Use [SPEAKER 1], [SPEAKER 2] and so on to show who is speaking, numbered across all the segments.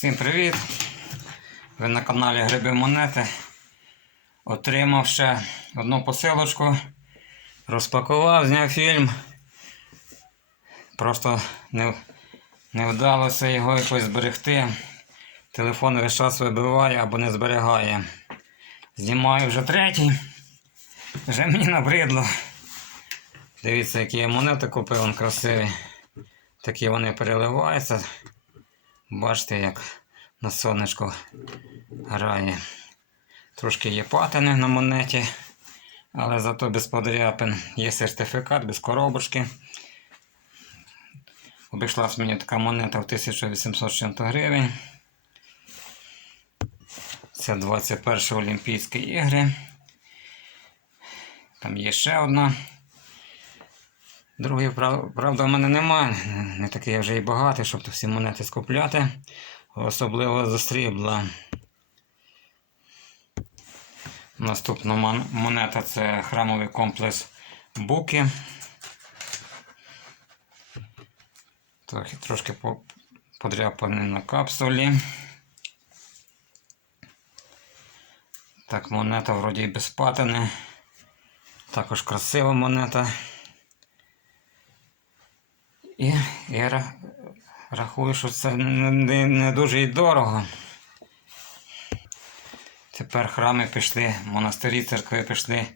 [SPEAKER 1] Всім привіт! Ви на каналі Гриби Монети. Отримав ще одну посилочку. Розпакував, зняв фільм. Просто не, не вдалося його якось зберегти. Телефон весь час вибиває або не зберігає. Знімаю вже третій. Вже мені набридло. Дивіться, які я монети купив, він красиві. Такі вони переливаються. Бачите, як на сонечку грає. Трошки є патини на монеті, але зато без подряпин. Є сертифікат без коробочки. Обійшлась мені така монета в 1800 чим-то гривень. Це 21 Олімпійські ігри. Там є ще одна. Прав- правда, в мене немає. Не такий я вже і багатий, щоб всі монети скупляти. Особливо за срібла. Наступна мон- монета це храмовий комплекс Буки. Трохи, трошки по- подряпаний на капсулі. Так, монета вроді і без патини. Також красива монета. І я рахую, що це не, не, дуже і дорого. Тепер храми пішли, монастирі, церкви пішли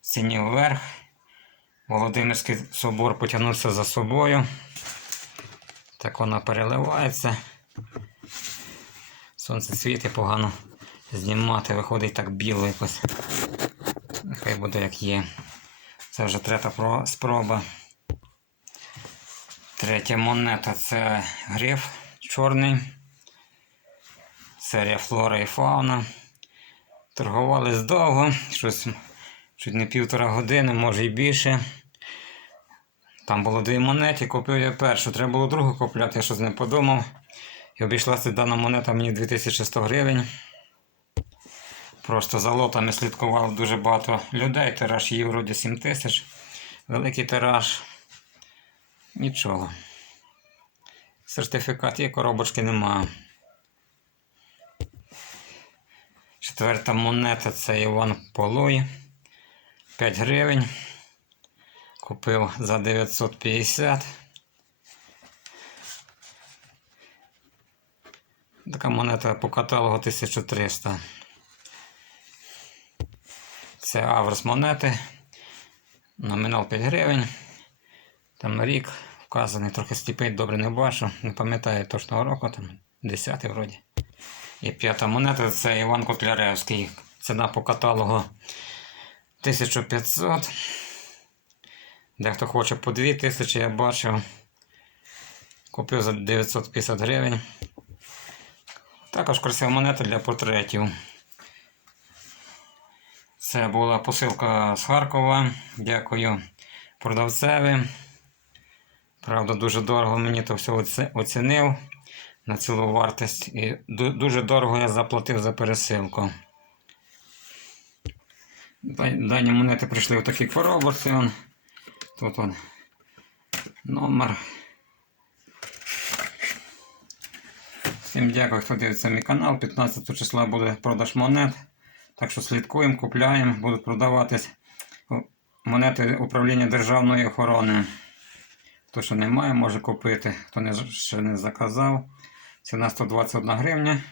[SPEAKER 1] в ціні вверх. Володимирський собор потягнувся за собою. Так вона переливається. Сонце світить погано знімати, виходить так біло якось. Нехай буде як є. Це вже третя спроба. Третя монета це гриф чорний. Серія флора і фауна. Торгували довго, щось чуть не півтора години, може і більше. Там було дві монети, купив я першу. Треба було другу купляти, я щось не подумав. І обійшлася дана монета мені 2100 гривень. Просто за лотами слідкувало дуже багато людей. Тираж її вроді 7 тисяч. Великий тираж. Нічого. Сертифікат є, коробочки нема. Четверта монета це Іван Полой. 5 гривень. Купив за 950. Така монета по каталогу 1300. Це Аврос монети. Номінал 5 гривень. Там рік вказаний, трохи стіпить, добре не бачу. Не пам'ятаю точного року, там 10 вроді. І п'ята монета це Іван Котляревський. Ціна по каталогу 1500. Дехто хоче по 2000, я бачив. Купив за 950 гривень. Також красива монета для портретів. Це була посилка з Харкова. Дякую продавцеві. Правда, дуже дорого мені то все оцінив на цілу вартість. І дуже дорого я заплатив за пересилку. Дані монети прийшли в такій коробці. Тут он номер. Всім дякую, хто дивиться мій канал. 15 числа буде продаж монет. Так що слідкуємо, купляємо, будуть продаватись монети управління державної охорони. Хто ще немає, може купити. Хто не, ще не заказав. Ціна 121 гривня.